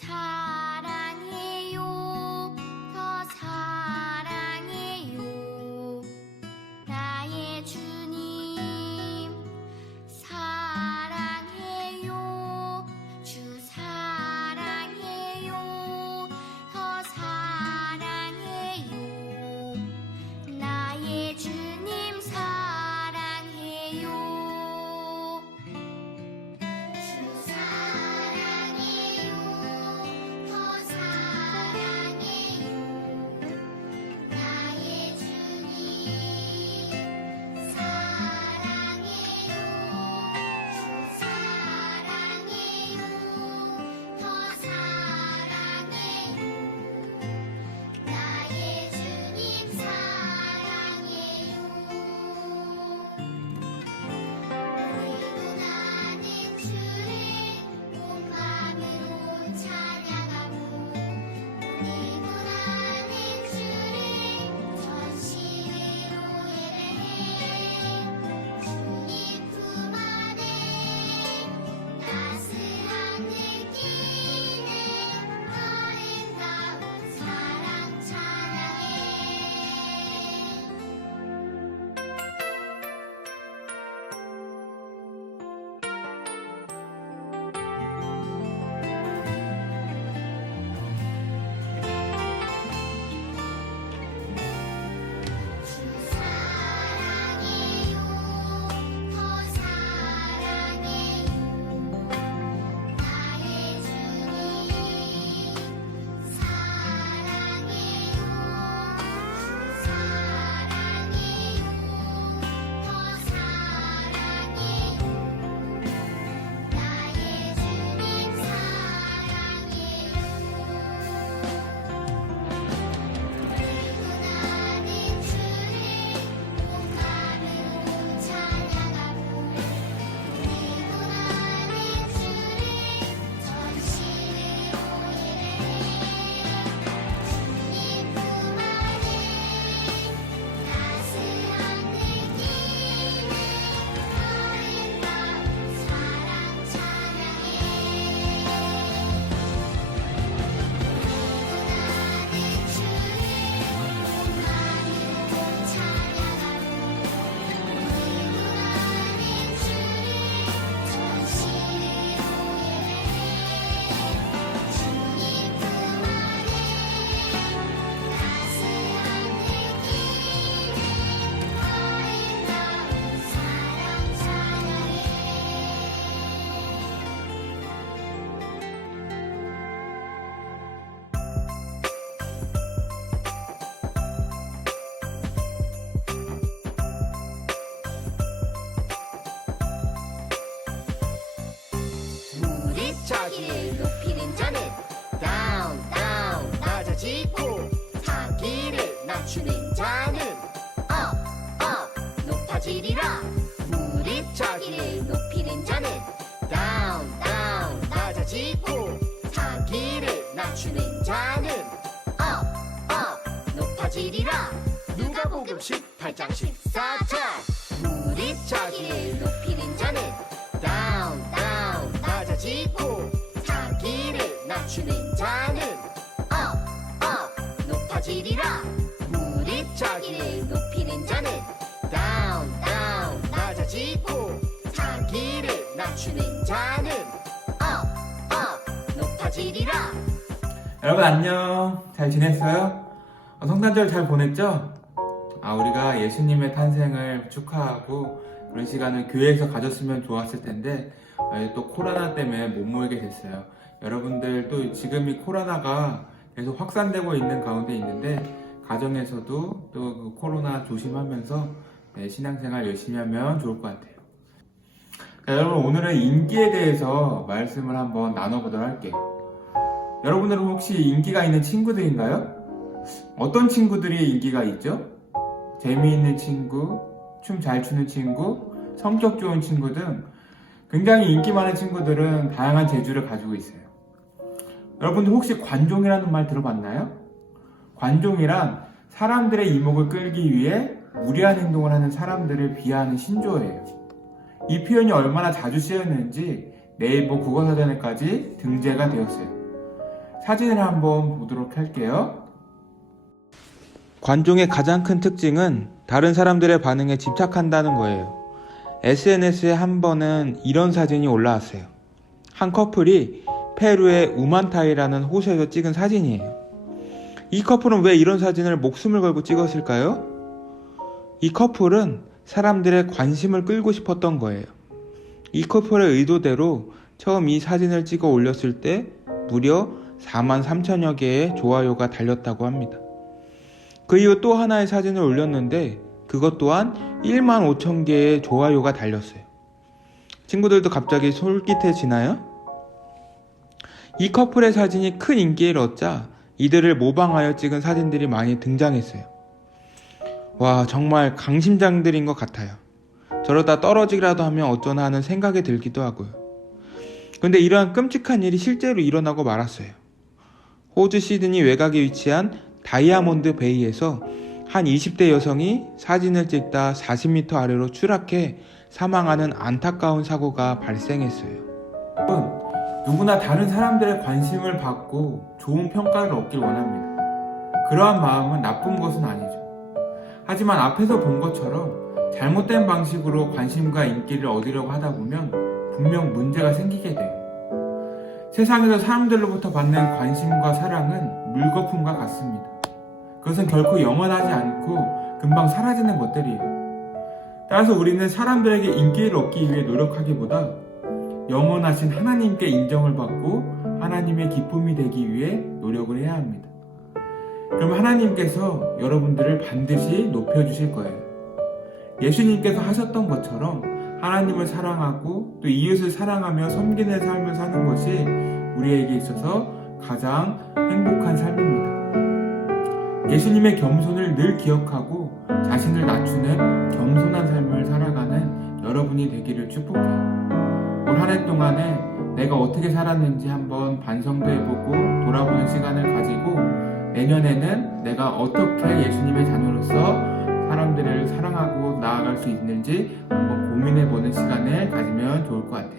사 자기를 높이는 자는 다운 다운 낮아지고 자기를 낮추는 자는 업업 높아지리라. 우리 자기를 높이는 자는 다운 다운 낮아지고 자기를 낮추는 자는 업업 높아지리라. 누가복음 18장 14절. 우리 자기를 높이는 자는 다운 낮아지고 자기를 낮추는 자는 업업 높아지리라 우리 자기를 높이는 자는 다운 다운 낮아지고 자기를 낮추는 자는 업업 높아지리라 여러분 안녕. 잘 지냈어요? 어, 성탄절 잘 보냈죠? 아 우리가 예수님의 탄생을 축하하고 그런 시간을 교회에서 가졌으면 좋았을 텐데 아, 또 코로나 때문에 못 모이게 됐어요. 여러분들 또 지금 이 코로나가 계속 확산되고 있는 가운데 있는데 가정에서도 또 그 코로나 조심하면서 네, 신앙생활 열심히 하면 좋을 것 같아요. 자, 여러분 오늘은 인기에 대해서 말씀을 한번 나눠보도록 할게요. 여러분들은 혹시 인기가 있는 친구들인가요? 어떤 친구들이 인기가 있죠? 재미있는 친구, 춤 잘 추는 친구, 성격 좋은 친구 등 굉장히 인기 많은 친구들은 다양한 재주를 가지고 있어요. 여러분들 혹시 관종이라는 말 들어봤나요? 관종이란 사람들의 이목을 끌기 위해 무리한 행동을 하는 사람들을 비하하는 신조어예요. 이 표현이 얼마나 자주 쓰였는지 네이버 국어사전에까지 등재가 되었어요. 사진을 한번 보도록 할게요. 관종의 가장 큰 특징은 다른 사람들의 반응에 집착한다는 거예요. SNS에 한 번은 이런 사진이 올라왔어요. 한 커플이 페루의 우만타이라는 호수에서 찍은 사진이에요. 이 커플은 왜 이런 사진을 목숨을 걸고 찍었을까요? 이 커플은 사람들의 관심을 끌고 싶었던 거예요. 이 커플의 의도대로 처음 이 사진을 찍어 올렸을 때 무려 4만 3천여 개의 좋아요가 달렸다고 합니다. 그 이후 또 하나의 사진을 올렸는데 그것 또한 1만 5천 개의 좋아요가 달렸어요. 친구들도 갑자기 솔깃해지나요? 이 커플의 사진이 큰 인기를 얻자 이들을 모방하여 찍은 사진들이 많이 등장했어요. 와, 정말 강심장들인 것 같아요. 저러다 떨어지기라도 하면 어쩌나 하는 생각이 들기도 하고요. 근데 이러한 끔찍한 일이 실제로 일어나고 말았어요. 호주 시드니 외곽에 위치한 다이아몬드 베이에서 한 20대 여성이 사진을 찍다 40m 아래로 추락해 사망하는 안타까운 사고가 발생했어요. 누구나 다른 사람들의 관심을 받고 좋은 평가를 얻길 원합니다. 그러한 마음은 나쁜 것은 아니죠. 하지만 앞에서 본 것처럼 잘못된 방식으로 관심과 인기를 얻으려고 하다 보면 분명 문제가 생기게 돼요. 세상에서 사람들로부터 받는 관심과 사랑은 물거품과 같습니다. 그것은 결코 영원하지 않고 금방 사라지는 것들이에요. 따라서 우리는 사람들에게 인기를 얻기 위해 노력하기보다 영원하신 하나님께 인정을 받고 하나님의 기쁨이 되기 위해 노력을 해야 합니다. 그럼 하나님께서 여러분들을 반드시 높여주실 거예요. 예수님께서 하셨던 것처럼 하나님을 사랑하고 또 이웃을 사랑하며 섬기는 삶을 사는 것이 우리에게 있어서 가장 행복한 삶입니다. 예수님의 겸손을 늘 기억하고 자신을 낮추는 겸손한 삶을 살아가는 여러분이 되기를 축복해요. 올 한 해 동안에 내가 어떻게 살았는지 한번 반성도 해보고 돌아보는 시간을 가지고 내년에는 내가 어떻게 예수님의 자녀로서 사람들을 사랑하고 나아갈 수 있는지 한번 고민해보는 시간을 가지면 좋을 것 같아요.